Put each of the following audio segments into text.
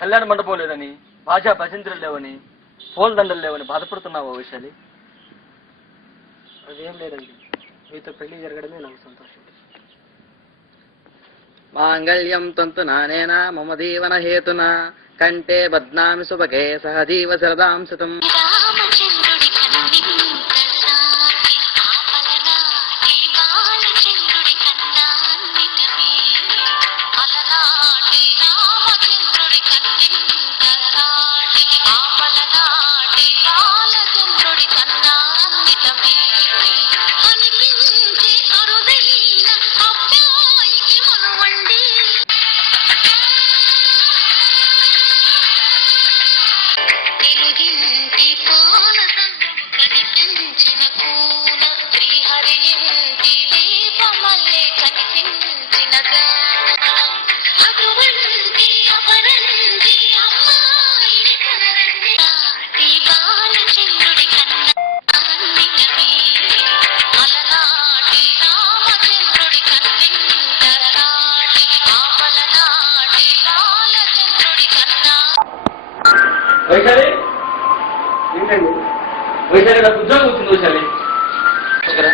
కళ్యాణ మండపం లేదని, భాషా భజంత్రులు లేవని, పూల దండలు లేవని బాధపడుతున్నావా వైశాలి? అదేం లేదండి, మీతో పెళ్లి జరగడమే నాకు సంతోషం. మాంగళ్యం తంతు నానేనా మమ జీవన హేతున కంటే బద్నామి సుభగే సహజీవ శరదాం శతం. వైశాలి ఏంటండి? వైశాలి నాకు ఉద్యోగం వచ్చింది. వైశాలి ఓకేరా?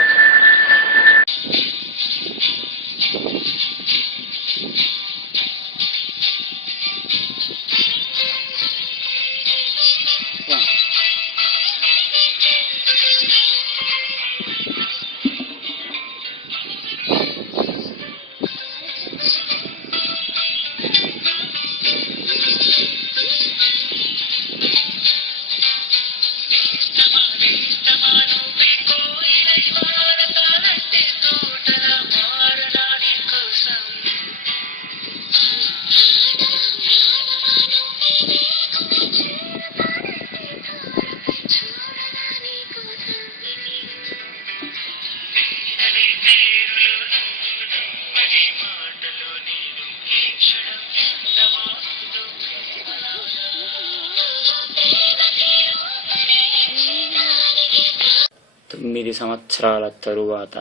తొమ్మిది సంవత్సరాల తరువాత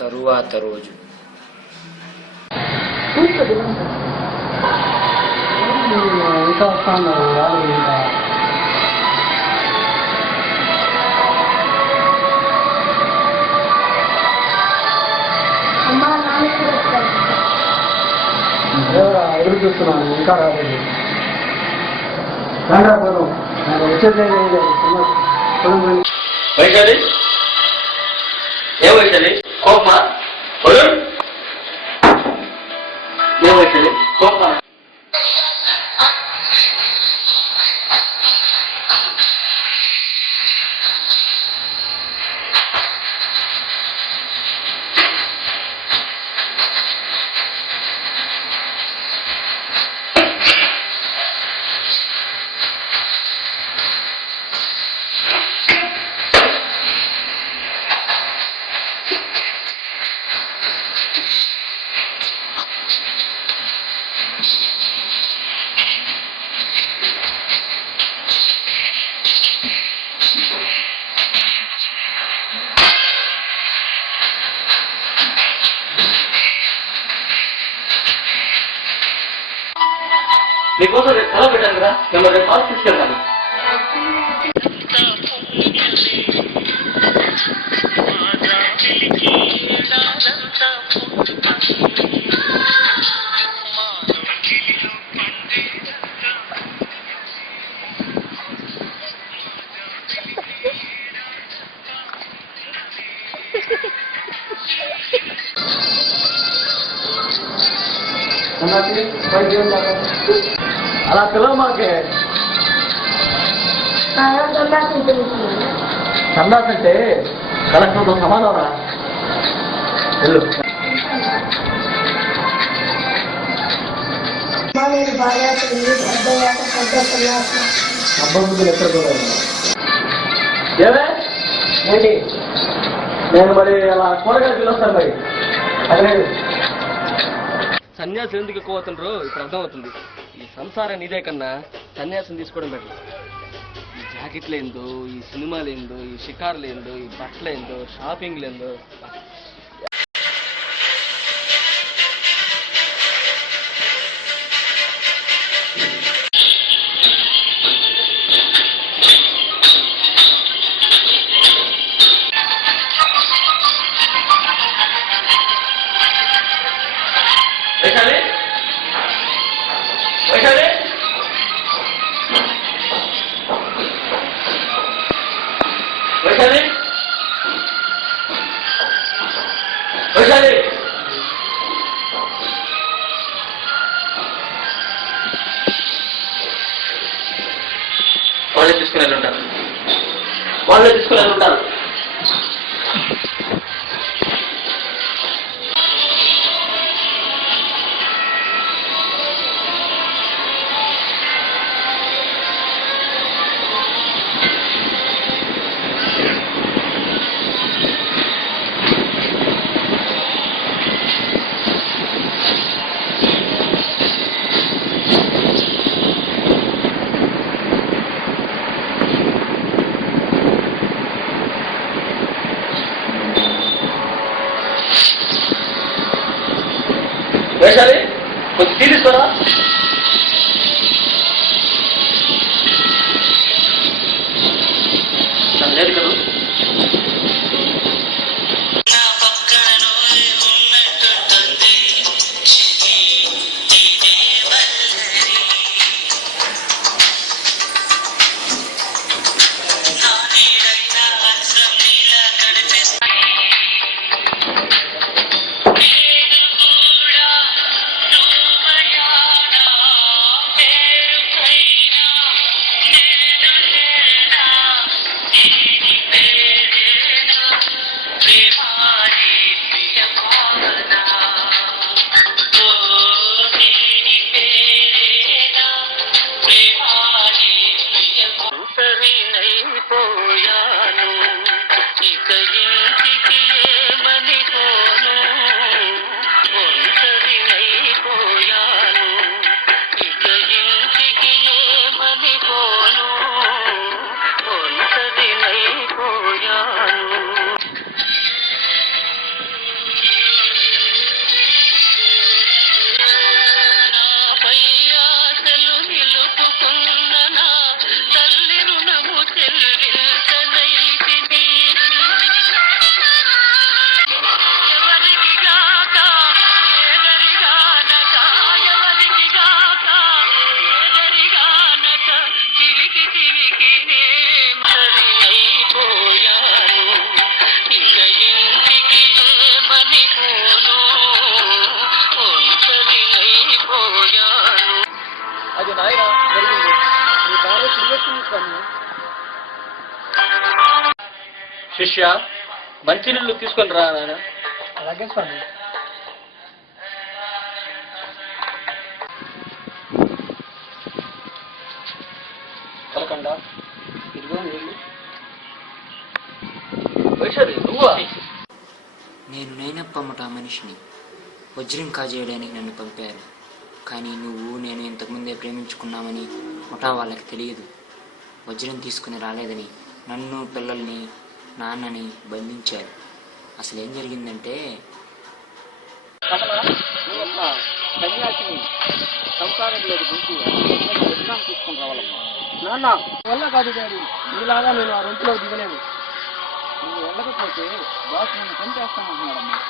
తరువాత రోజు ఇంకా వస్తాను. ఎదురు చూస్తున్నాను, ఇంకా రాలేదు. పోదాం, వచ్చేది. వైశాలి ఏ వైశాలి కోపమా? ఏ వైశాలి కోపమా? మీకోసం రేపు సెలవు పెట్టాను కదా, మిమ్మల్ని రేపు పాస్ తీసుకెళ్తాను. అలా పిల్లలు మాకే సందాస్ అంటే కలెక్టర్తో సమాధానం. వెళ్ళు. అబ్బాయి ఎక్కడ కూడా ఏమే ఏంటి? నేను మరి అలా కూరగాయలు పిలుస్తాను మరి. అదే సన్యాసి ఎందుకు ఎక్కువ అవుతుండ్రో ఇప్పుడు అర్థమవుతుంది. ఈ సంసారం నీదే కన్నా సన్యాసం తీసుకోవడం బెటర్. ఈ జాకెట్లు ఏందో, ఈ సినిమాలు ఏందో, ఈ షికార్లు ఏందో, ఈ బట్టలు ఏందో, షాపింగ్లు ఏందో. వైశాలి వైశాలి వైశాలి వైశాలి వాళ్ళే తీసుకుని ఉంటారు, వాళ్ళే తీసుకుని ఉంటారు. వైశాలి కొంచెం తీసుకోరా. లేదు కదా అది నాయన జరిగింది. నీ భార్య తిరిగొచ్చింది స్వామి. శిష్య మంచినీళ్ళు తీసుకొని రా నాయన. అలాగే స్వామి. కలకండ ఇదిగో నీళ్ళు. వైశాలి నువ్వా? నేను నేనప్పమ్మట మనిషిని. వజ్రం కాజేయడానికి నన్ను పంపారు. కానీ నువ్వు నేను ఇంతకుముందే ప్రేమించుకున్నామని ముఠా వాళ్ళకి తెలియదు. వజ్రం తీసుకుని రాలేదని నన్ను పిల్లల్ని నాన్నని బంధించారు. అసలు ఏం జరిగిందంటే సన్యాసిని సంసారంలోకి దించి వజ్రం తీసుకుని రావాలమ్మా. నాన్న వల్ల కాదు డాడీ, నీలాగా నేను ఆ రొంట్లో దిగలేను. నువ్వు వెళ్ళకపోతే బాస్ నేను చంపేస్తానంటున్నాడమ్మా.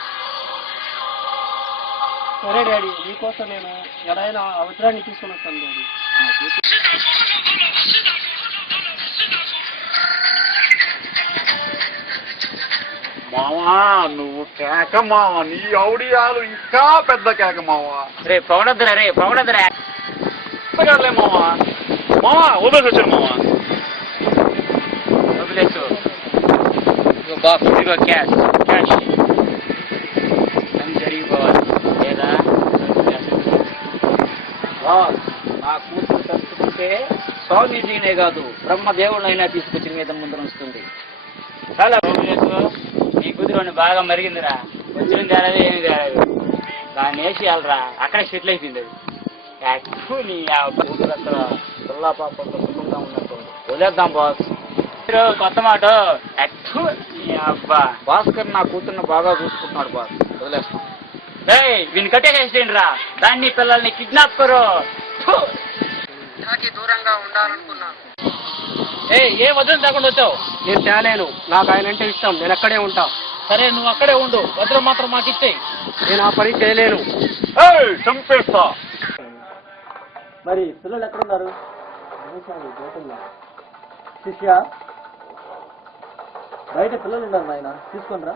సరే డాడీ, నీకోసం నేను ఎడైనా ఆ వజ్రాన్ని తీసుకొని వస్తాను డాడీ. మావా నువ్వు కేక మావ, నీ ఔడియాలు ఇంకా పెద్ద కేక మావా. రే పొగడద్దురా, రే పొగడద్దురా. పెద్దగాలే మావా. మావా వదిలేసి వచ్చాను మావా. వదిలేసు. బాక్స్ ఇదిగో క్యాష్ క్యాష్ జరిగిపోవాలి లేదా నా కూతురు తలుచుకుంటే స్వామీజీనే కాదు బ్రహ్మదేవుళ్ళైనా తీసుకొచ్చి మీద ముందు ఉంచుతుంది. చాలా వదిలేసు. నీ కూతురు బాగా మరిగిందిరా. వచ్చిన తేలేదు ఏమి తేలేదు. దాన్ని వేసి వెళ్ళరా, అక్కడే సెటిల్ అయిపోయింది అది. నీ కూతురు అసలు పిల్ల పాపంతో సుఖంగా ఉన్నట్టు వదిలేద్దాం బాస్. కొత్త మాట అబ్బా భాస్కర్ నా కూతుర్ని బాగా చూసుకుంటున్నాడు బాస్, వదిలేస్తాం. వీని కట్టేసేయండి రా, దాన్ని పిల్లల్ని కిడ్నాప్ కరో. దూరంగా ఉండాలనుకున్నాను. ఏ వజ్రం తేకుండా వచ్చావు? నేను తేలేను, నాకు ఆయన అంటే ఇష్టం, నేను అక్కడే ఉంటా. సరే నువ్వు అక్కడే ఉండు, వజ్రం మాత్రం మాకు ఇచ్చేయి. నేను ఆ పని చేయలేను. చంపేస్తా. మరి పిల్లలు ఎక్కడున్నారు? శిష్య, బయట పిల్లలు ఉన్నారు నాయన, తీసుకొని రా.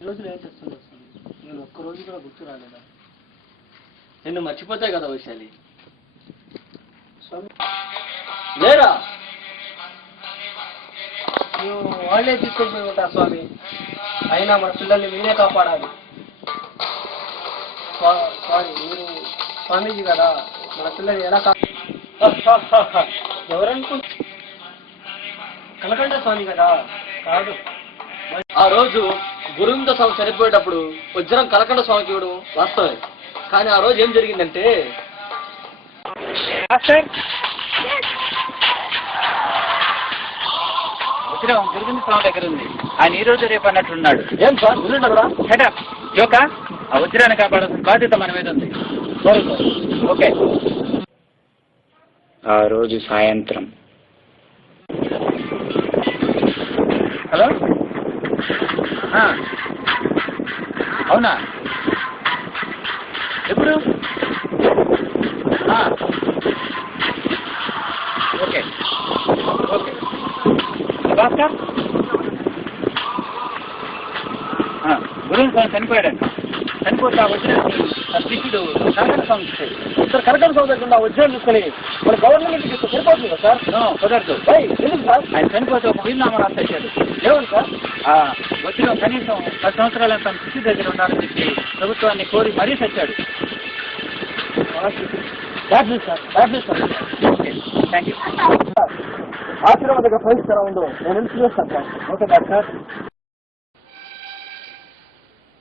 ఈ రోజులు ఏం చేస్తుంది వస్తుంది, నేను ఒక్కరోజు కూడా గుర్తు రాలేదా? నిన్ను మర్చిపోతాయి కదా వైశాలి. లేరా? వాళ్ళే తీసుకొని పోయి ఉంటారు స్వామి, అయినా మన పిల్లల్ని మీరే కాపాడాలి. సారీ, మీరు స్వామీజీ కదా, మన పిల్లల్ని ఎలా ఎవరనుకుంటు కలకండ స్వామి కదా? కాదు, ఆ రోజు గురువింద స్వామి చనిపోయేటప్పుడు వజ్రం కలకండ స్వామికి ఇవ్వడం వాస్తవమే. కానీ ఆ రోజు ఏం జరిగిందంటే, వజ్రం గురువింద స్వామి దగ్గర ఉంది, ఆయన ఈ రోజు రేపు అన్నట్టున్నాడు. ఏం సార్ గురువున్నారా? జోక, ఆ వజ్రాన్ని కాపాడాల్సిన బాధ్యత మన మీద ఉంది. ఓకే. ఆ రోజు సాయంత్రం. హలో, అవునా? ఎప్పుడు? Okay okay. భాస్కర్, గురువు స్వామి చనిపోయాడండి. చనిపోతే ఆ వజ్రాన్ని శిష్యుడు కలకండ స్వామి ఇచ్చాడు. సార్ కలకండ స్వామి దగ్గర వజ్రాలు తీసుకొని మన గవర్నమెంట్ సరిపోతుంది కదా సార్? కుదరదు. ఎందుకు సార్? ఆయన చనిపోతే ఒక వీలునామా రాసేసాడు. ఏమని సార్? వజ్రం కనీసం 10 సంవత్సరాల తన శిష్యు దగ్గర ఉండాలని చెప్పి ప్రభుత్వాన్ని కోరి మరీ తెచ్చాడు. Sir okay, thank you. ఆశ్రమం దగ్గర ప్రవేశిస్తారా ఉందో నేను వెళ్ళి చూస్తాను సార్. Okay doctor.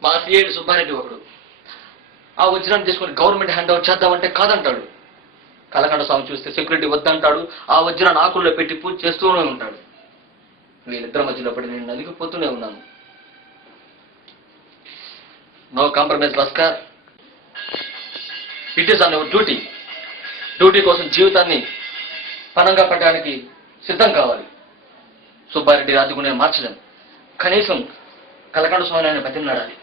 మా సిఐడి సుబ్బారెడ్డి ఒకడు ఆ వజ్రాన్ని తీసుకొని గవర్నమెంట్ హ్యాండ్ ఓవర్ చేద్దామంటే కాదంటాడు. కలకండ స్వామి చూస్తే సెక్యూరిటీ వద్దంటాడు. ఆ వజ్రాన్ని ఆకుల్లో పెట్టి పూజ చేస్తూనే ఉంటాడు. వీళ్ళిద్దరి మధ్యలో పడి నేను నలిగిపోతూనే ఉన్నాను. No compromise Bhaskar. It is on your duty. Duty కోసం జీవితాన్ని పణంగా పెట్టడానికి సిద్ధం కావాలి. సుబ్బారెడ్డి రాజుకు నేను మార్చలేను. కనీసం కలకండ స్వామి ఆయన బతిమలాడాలి.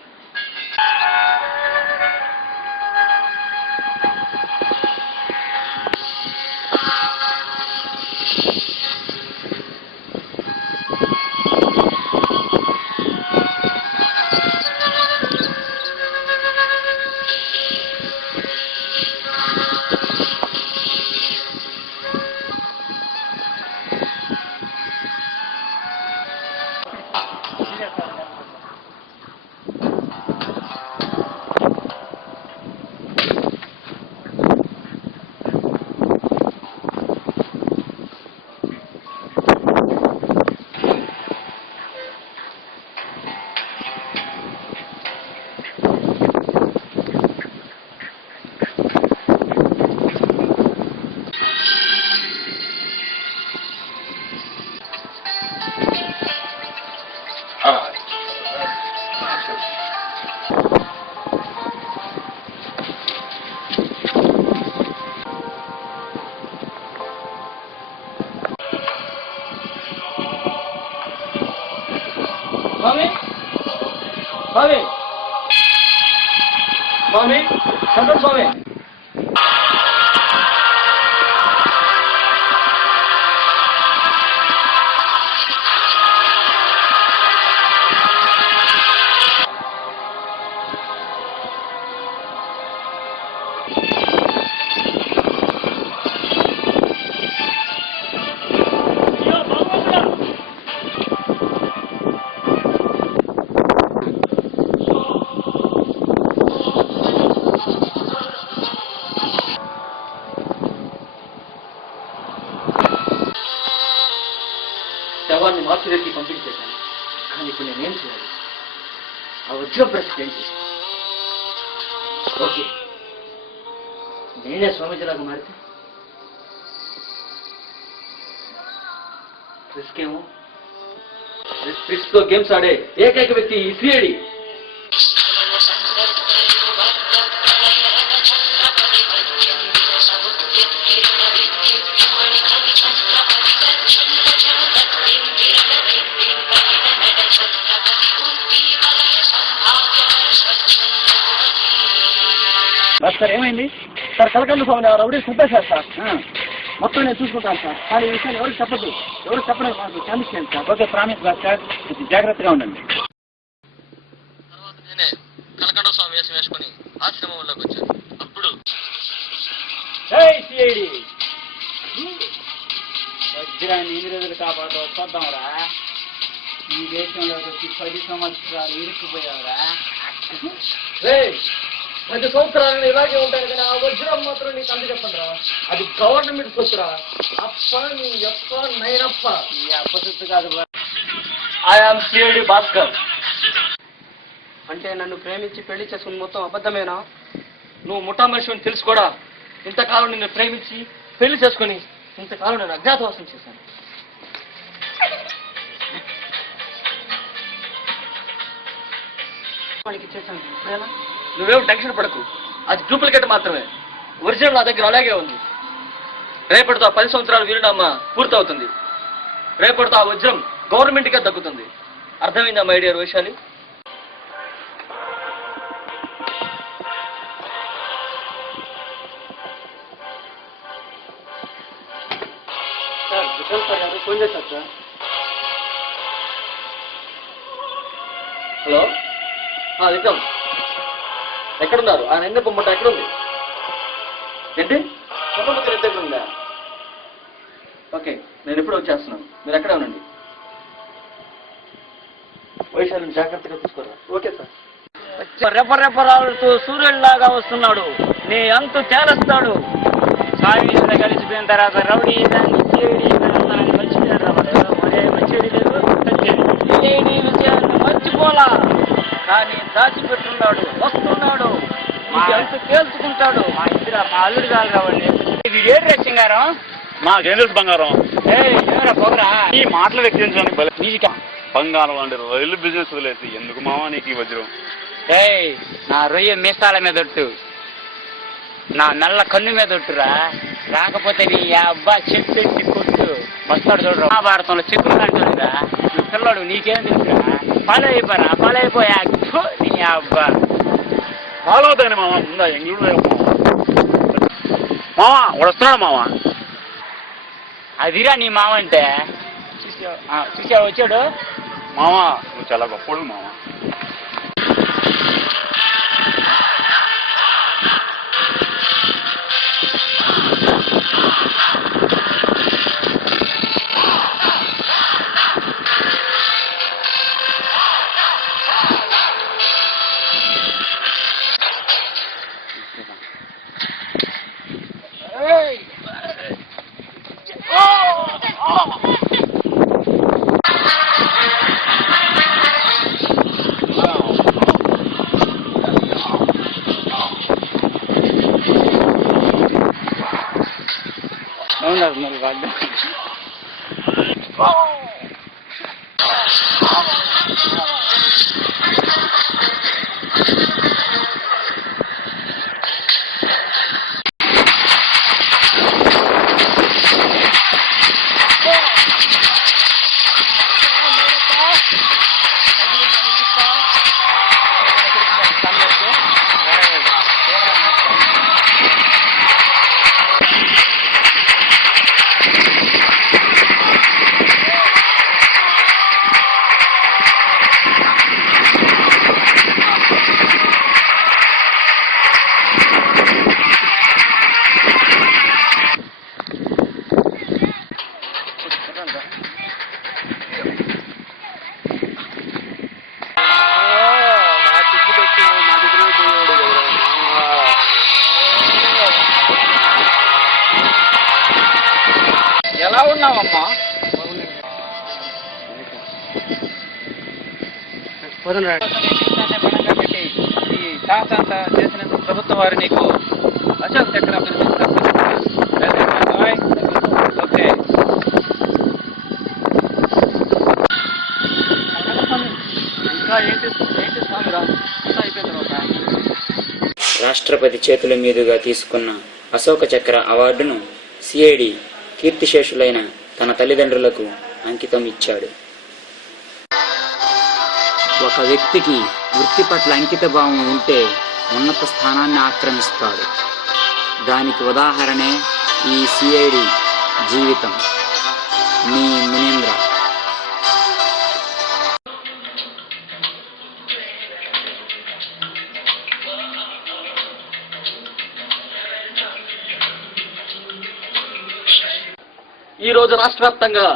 స్వామి స్వామి స్వామి శంకర్ స్వామి. శవాన్ని మార్చురెక్కి పంపించేశాను. కానీ ఇప్పుడు నేనేం చేయాలి? ఆ వజ్రం పరిస్థితి ఏంటి? ఓకే, నేనే స్వామీజీలాగా మారితే రిస్క్ ఏమో. రిస్క్ తో గేమ్స్ ఆడే ఏకైక వ్యక్తి ఈ సిఐడి. సార్ ఏమైంది సార్? కలకండ స్వామి రౌడీ చంపేశారు సార్. మొత్తం నేను చూసుకుంటాను సార్. కానీ ఈ విషయాన్ని ఎవరికి చెప్పద్దు. ఎవరికి చెప్పలేదు మాకు ప్రామిస్ చేయండి సార్. Okay, promise sir. జాగ్రత్తగా ఉండండి. తర్వాత నేనే కలకండ స్వామి వేషం వేసుకొని ఆశ్రమంలోకి వచ్చాను. అప్పుడు వజ్రాన్ని ఎన్ని రోజులు కాపాడో చూద్దాంరా. ఈ దేశంలోకి వచ్చి 10 సంవత్సరాలు ఇరుక్కుపోయావురా. 10 సంవత్సరాలు ఇలాగే ఉంటాను కానీ ఆ వజ్రం మాత్రం నీకు అందు చెప్పండి రా. అది గవర్నమెంట్ సొత్తురా. అప్ప నీ ఎప్ప నైనప్ప ఈ అప్పసొత్తు కాదు. I am CID Bhaskar. అంటే నన్ను ప్రేమించి పెళ్లి చేసుకుని మొత్తం అబద్ధమేనా? నువ్వు ముఠా మనిషి అని తెలుసు కూడా ఇంతకాలం నిన్ను ప్రేమించి పెళ్లి చేసుకుని ఇంతకాలం నేను అజ్ఞాతవాసం చేశాను. వాడికి ఇచ్చేసాను. ఇప్పుడేనా? నువ్వేం టెన్షన్ పడకు. అది డూప్లికేట్ మాత్రమే. ఒరిజినల్ నా దగ్గర అలాగే ఉంది. రేపటితో 10 సంవత్సరాల వీలునామా పూర్తవుతుంది. రేపటితో ఆ వజ్రం గవర్నమెంట్కే దక్కుతుంది. అర్థమైందా my dear Vaishali? Sir Vishal sir గారు ఫోన్ చేశారు సార్. హలో విక్రమ్, ఎక్కడున్నారు? ఆ నిన్న పొమ్మట ఎక్కడుంది? ఏంటి పొమ్మట ఎక్కడ ఉందా? ఓకే, నేను ఎప్పుడు వచ్చేస్తున్నాను. మీరు ఎక్కడే ఉండండి. వైశాలిని జాగ్రత్తగా చూసుకోరా. Okay sir. రెపరెపరాడుతూ సూర్యుడిలాగా వస్తున్నాడు. నీ అంతు తేలుస్తాడు. సాయి కలిసిపోయిన తర్వాత రౌడీ దాన్ని సిఐడి దాన్ని మర్చిపోయారు. మరే మంచిది లేదు, సిఐడి విషయాన్ని మర్చిపోలా. కానీ దాచిపెట్టున్నాడు, వస్తున్నాడు. నీకు అంత తేల్చుకుంటాడు. మా అల్లుడు కాదు కాబట్టి ఇది ఏడు సింగారం. మాకేం తెలుసు బంగారం? ఏమరా పొగరా? ఈ మాటలు వ్యక్తించడానికి నీకు బంగారం లాంటి రైలు బిజినెస్ వదిలేసి ఎందుకు మావా నీకు ఈ వజ్రం? నా రొయ్య మీసాల మీద ఒట్టు, నా నల్ల కన్ను మీద ఒట్టురా. రాకపోతే నీ అబ్బా చెప్పి కొట్టు వస్తాడు చూడరా. మహాభారతంలో చిక్కులు అంటుందిరా. నువ్వు పిల్లడు, నీకేం తెలుసురా? పాలైపోయా నీ అబ్బా. ఫాలో అవుతాను మామ. ఉందా ఎంగుడు మావా? వాడు వస్తున్నాడు మావా. అదిరా నీ మామ అంటే. చూసావు వచ్చాడు మావా. నువ్వు చాలా గొప్పడు మావా. మరి వాళ్ళు ఎలా ఉన్నావమ్మా? ఈ శాస్త్రంతా చేసినందుకు ప్రభుత్వం వారు నీకు అశోక్ చక్ర ఓకే. ఇంకా ఏంటి స్వామి రా అంతా అయిపోయిన తర్వాత రాష్ట్రపతి చేతుల మీదుగా తీసుకున్న అశోక చక్ర అవార్డును సిఐడి కీర్తిశేషులైన తన తల్లిదండ్రులకు అంకితం ఇచ్చాడు. ఒక వ్యక్తికి వృత్తి పట్ల అంకిత భావం ఉంటే ఉన్నత స్థానాన్ని ఆక్రమిస్తాడు. దానికి ఉదాహరణే ఈ సిఐడి జీవితం. మీ మునీంద్ర. ఈ రోజు రాష్ట్ర వ్యాప్తంగా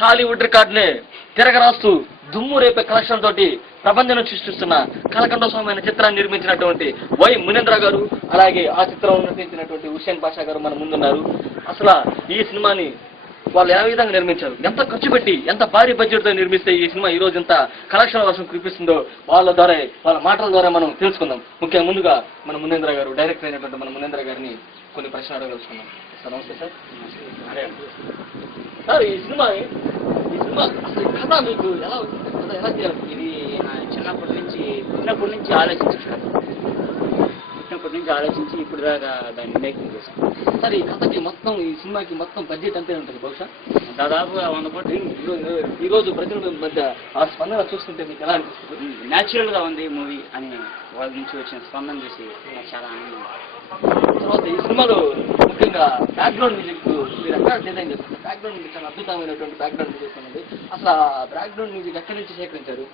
టాలీవుడ్ రికార్డునే తిరగరాస్తూ దుమ్ము రేపే కలెక్షన్ తోటి ప్రపంచం సృష్టిస్తున్న కలకండ స్వామి అనే చిత్రాన్ని నిర్మించినటువంటి వై మునీంద్ర గారు, అలాగే ఆ చిత్రం నిర్మించినటువంటి హుస్సేన్ బాషా గారు మన ముందున్నారు. అసలు ఈ సినిమాని వాళ్ళు ఏ విధంగా నిర్మించారు, ఎంత ఖర్చు పెట్టి, ఎంత భారీ బడ్జెట్ తో నిర్మిస్తే ఈ సినిమా ఈ రోజు ఎంత కలెక్షన్ వర్షం కురిపిస్తుందో వాళ్ళ ద్వారా, వాళ్ళ మాటల ద్వారా మనం తెలుసుకుందాం. ముఖ్యంగా ముందుగా మన మునీంద్ర గారు, డైరెక్టర్ అయినటువంటి మన మునీంద్ర గారిని కొన్ని ప్రశ్నలు అడగలుసుకుందాం. సార్ నమస్తే సార్. సార్ ఈ సినిమా అసలు ఈ కథ మీకు ఎలా వచ్చింది? కథ ఎలా చేయాలి? ఇది నా చిన్నప్పటి నుంచి ఆలోచించి ఇప్పుడు దాకా దాన్ని మేకింగ్ చేసుకున్నాను. సార్ ఈ కథకి మొత్తం, ఈ సినిమాకి మొత్తం బడ్జెట్ అంతే ఉంటుంది బహుశా? దాదాపు 100 కోట్లు. ఈ రోజు ప్రజల మధ్య ఆ స్పందన చూస్తుంటే మీకు ఎలా అనిపిస్తుంది? న్యాచురల్ గా ఉంది మూవీ అని వాళ్ళ నుంచి వచ్చిన స్పందన చూసి నాకు చాలా ఆనందం. తర్వాత ఈ సినిమాలో ముఖ్యంగా బ్యాక్గ్రౌండ్ మ్యూజిక్ మీరు ఎక్కడ డిజైన్ చేస్తారు? బ్యాక్గ్రౌండ్ మ్యూజిక్ చాలా అద్భుతమైనటువంటి బ్యాక్గ్రౌండ్ మ్యూజిక్ ఉంది. అసలు ఆ బ్యాక్గ్రౌండ్ మ్యూజిక్ ఎక్కడి నుంచి సేకరించారు?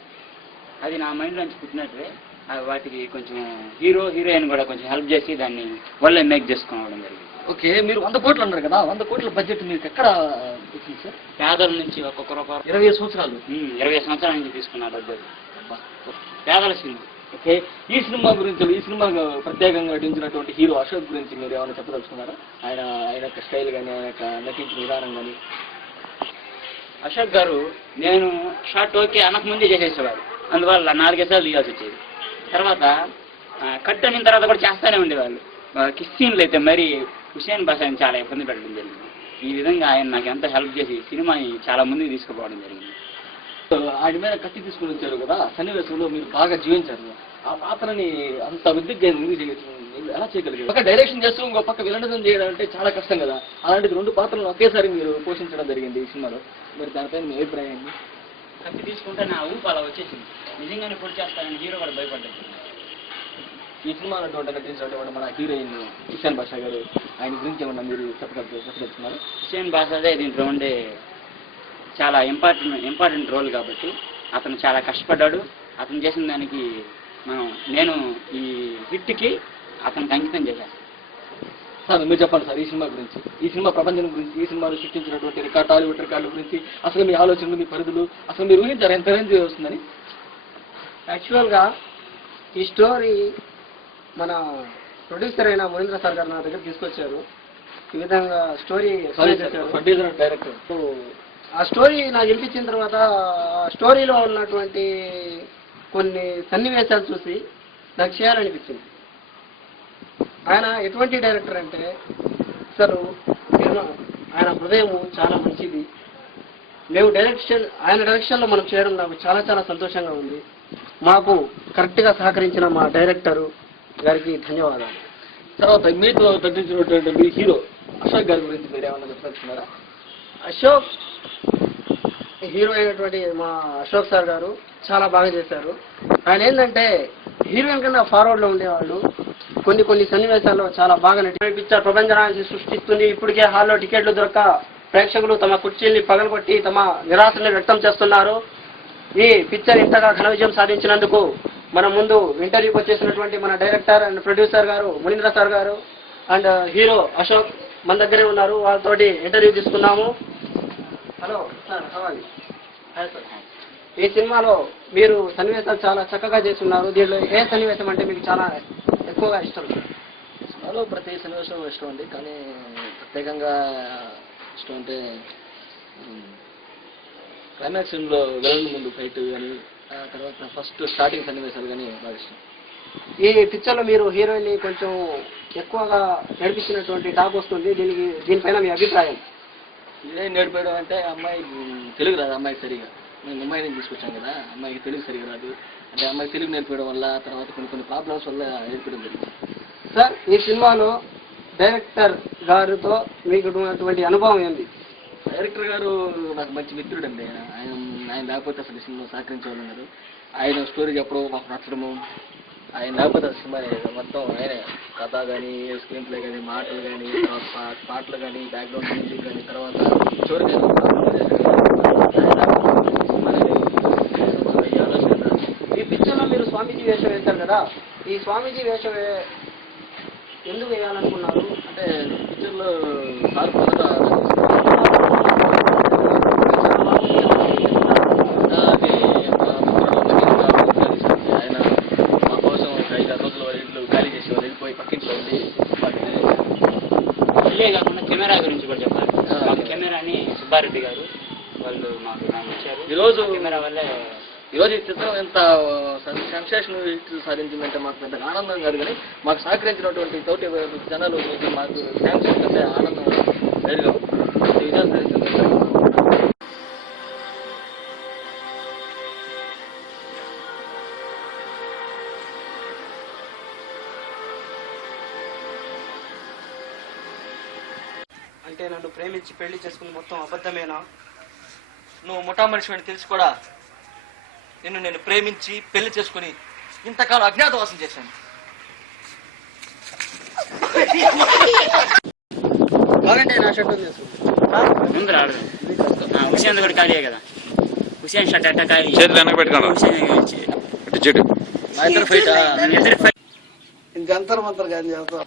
అది నా మైండ్ నుంచి పుట్టినట్లే. వాటికి కొంచెం హీరోయిన్ కూడా కొంచెం హెల్ప్ చేసి దాన్ని వాళ్ళే మేక్ చేసుకోవడం జరిగింది. ఓకే, మీరు 100 కోట్లు అన్నారు కదా, 100 కోట్ల బడ్జెట్ మీకు ఎక్కడ వచ్చింది సార్? పేదల నుంచి ఒక్కొక్క రూపాయి 20 సంవత్సరాలు 20 సంవత్సరాల నుంచి తీసుకున్నారు డబ్బులు. పేదల సినిమా. ఓకే, ఈ సినిమా గురించి, ఈ సినిమా ప్రత్యేకంగా నటించినటువంటి హీరో అశోక్ గురించి మీరు ఏమైనా చెప్పదలుచుకున్నారా? ఆయన యొక్క స్టైల్ కానీ, ఆయన యొక్క నటించిన విధానం కానీ. అశోక్ గారు నేను షార్ట్ ఓకే అనకముందే చేసేసేవారు. అందువల్ల 4 సార్లు తీయాల్సి వచ్చేది. తర్వాత కట్ అయిన తర్వాత కూడా చేస్తూనే ఉండేవాళ్ళు. కిస్ సీన్లు అయితే మరి హుస్సేన్ బాషాని చాలా ఇబ్బంది పెట్టడం జరిగింది. ఈ విధంగా ఆయన నాకు ఎంత హెల్ప్ చేసి సినిమాని చాలా ముందుకు తీసుకుపోవడం జరిగింది. ఆయన మీద కత్తి తీసుకుని వచ్చారు కదా, సన్నివేశంలో మీరు బాగా జీవించారు. ఆ పాత్రని అంత విద్యుత్గా ఎలా చేయగలిగారు? ఒక డైరెక్షన్ చేస్తూ ఇంకో పక్క విలనిజం చేయడం అంటే చాలా కష్టం కదా. అలాంటిది 2 పాత్రలను ఒకేసారి మీరు పోషించడం జరిగింది ఈ సినిమాలో. మరి దానిపైన మీ అభిప్రాయం ఏంటి? కత్తి తీసుకుంటే నా ఊపు అలా వచ్చేసింది. నిజంగానే పొడి చేస్తానని హీరో కూడా భయపడ్డాడు. ఈ సినిమాలో నటించినటువంటి మన హీరోయిన్ హుస్సేన్ బాషా గారు, ఆయన గురించి ఏమన్నా మీరు చెప్పదలుచుకున్నారు? హుస్సేన్ బాషాదే దీంట్లో ఉండే చాలా ఇంపార్టెంట్ రోల్ కాబట్టి అతను చాలా కష్టపడ్డాడు. అతను చేసిన దానికి నేను ఈ హిట్కి అతనికి అంకితం చేశాను. సార్ మీరు చెప్పండి సార్ ఈ సినిమా గురించి, ఈ సినిమా ప్రపంచం గురించి, ఈ సినిమాలో సృష్టించినటువంటి టాలీవుడ్ రికార్డుల గురించి, అసలు మీ ఆలోచనలు, మీ పరిధులు, అసలు మీరు ఊహించారు ఎంత రేంజ్ వస్తుందని? యాక్చువల్గా ఈ స్టోరీ మన ప్రొడ్యూసర్ అయిన మునీంద్ర సార్ గారు నా దగ్గర తీసుకొచ్చారు. ఈ విధంగా స్టోరీ డైరెక్టర్. సో ఆ స్టోరీ నాకు వినిపించిన తర్వాత ఆ స్టోరీలో ఉన్నటువంటి కొన్ని సన్నివేశాలు చూసి నాకు చేయాలనిపించింది. ఆయన ఎటువంటి డైరెక్టర్ అంటే అసలు ఆయన హృదయం చాలా మంచిది. మేము ఆయన డైరెక్షన్లో మనం చేయడం నాకు చాలా చాలా సంతోషంగా ఉంది. మాకు కరెక్ట్గా సహకరించిన మా డైరెక్టరు గారికి ధన్యవాదాలు. తర్వాత మీతో నటించినటువంటి మీ హీరో అశోక్ గారి గురించి మీరు ఏమన్నా చెప్పదలుచుకున్నారా? అశోక్ హీరో అయినటువంటి మా అశోక్ సార్ గారు చాలా బాగా చేశారు. ఆయన ఏంటంటే హీరోయిన్ కన్నా ఫార్వర్డ్లో ఉండేవాళ్ళు. కొన్ని సన్నివేశాల్లో చాలా బాగా నటించారు. ప్రపంచాన్ని సృష్టిస్తుంది. ఇప్పటికే హాల్లో టికెట్లు దొరక్క ప్రేక్షకులు తమ కుర్చీల్ని పగలగొట్టి తమ నిరాశని వ్యక్తం చేస్తున్నారు. ఈ పిక్చర్ ఇంతగా ఘన విజయం సాధించినందుకు మన ముందు ఇంటర్వ్యూకి వచ్చేసినటువంటి మన డైరెక్టర్ అండ్ ప్రొడ్యూసర్ గారు మునీంద్ర సార్ గారు అండ్ హీరో అశోక్ మన దగ్గరే ఉన్నారు. వాళ్ళతోటి ఇంటర్వ్యూ తీసుకున్నాము. హలో సార్, కావాలి. ఈ సినిమాలో మీరు సన్నివేశాలు చాలా చక్కగా చేస్తున్నారు. దీంట్లో ఏ సన్నివేశం అంటే మీకు చాలా ఎక్కువగా ఇష్టం? సినిమాలో ప్రతి సన్నివేశం ఇష్టం అండి, కానీ ప్రత్యేకంగా ఇష్టం అంటే క్లైమాక్స్ లో విలన్ ముందు ఫైట్ కానీ, తర్వాత ఫస్ట్ స్టార్టింగ్ సన్నివేశాలు కానీ బాగా ఇష్టం. ఈ పిక్చర్లో మీరు హీరోయిన్ కొంచెం ఎక్కువగా నడిపించినటువంటి టాక్ వస్తుంది. దీనిపైన మీ అభిప్రాయం? ఇదే నేర్పేయడం అంటే అమ్మాయి తెలుగు రాదు, అమ్మాయి సరిగా. మేము ముంబై నుంచి తీసుకొచ్చాం కదా, అమ్మాయికి తెలుగు సరిగా రాదు. అంటే అమ్మాయి తెలుగు నేర్పేయడం వల్ల తర్వాత కొన్ని ప్రాబ్లమ్స్ వల్ల నేర్పడం జరిగింది. సార్, ఈ సినిమాలో డైరెక్టర్ గారితో మీకు ఉన్నటువంటి అనుభవం ఏంది? డైరెక్టర్ గారు నాకు మంచి మిత్రుడు అండి. ఆయన లేకపోతే అసలు సినిమా సహకరించేవాళ్ళు ఉన్నారు. ఆయన స్టోరీ చెప్పడం మాకు నచ్చడము, ఆయన లేకపోతే సినిమా మొత్తం ఆయనే. కథ కానీ, స్క్రీన్ ప్లే కానీ, మాటలు కానీ, తర్వాత పాటలు కానీ, బ్యాక్గ్రౌండ్ మ్యూజిక్ కానీ, తర్వాత స్టోరీ కానీ ఈ పిక్చర్లో మీరు స్వామీజీ వేషం వేశారు కదా, ఈ స్వామీజీ వేషం ఎందుకు వేయాలనుకున్నారు? అంటే పిక్చర్లో సార్ మొదట ఆయన మా కోసం ఒక 5-6 రోజులు వాళ్ళ ఇల్లు ఖాళీ చేసి వాళ్ళు వెళ్ళిపోయి పక్కింట్లో ఉండి ఇల్లే కాకుండా కెమెరా గురించి కూడా చెప్పాలి. మాకు కెమెరాని సుబ్బారెడ్డి గారు వాళ్ళు నాకు ఇచ్చారు. ఈరోజు కెమెరా వల్లే ఈరోజు ఈ చిత్రం ఎంత సెన్సేషన్ సాధించిందంటే మాకు పెద్ద ఆనందం కాదు, కానీ మాకు సహకరించినటువంటి తోటి జనాలు మాకు థ్యాంక్స్ అంటే ఆనందం వేరుగా ఈ విజయం సాధించింది. అంటే నన్ను ప్రేమించి పెళ్లి చేసుకుని మొత్తం అబద్ధమేనా? నువ్వు ముఠా మనిషి అని తెలిసి కూడా నిన్ను నేను ప్రేమించి పెళ్లి చేసుకుని ఇంతకాలం అజ్ఞాతవాసం చేశాను. కావాలంటే నా షర్ట్ ముందు రాడు. హుసేన్ కూడా ఖాళీ కదా, హుసేన్ షర్ట్ అట్ట ఖాళీ. చేతులు వెనక పెట్టుకోండి. చెట్టు మా ఇద్దరు ఫైట్ జంతర్ మంతర్ కానీ చేస్తాం.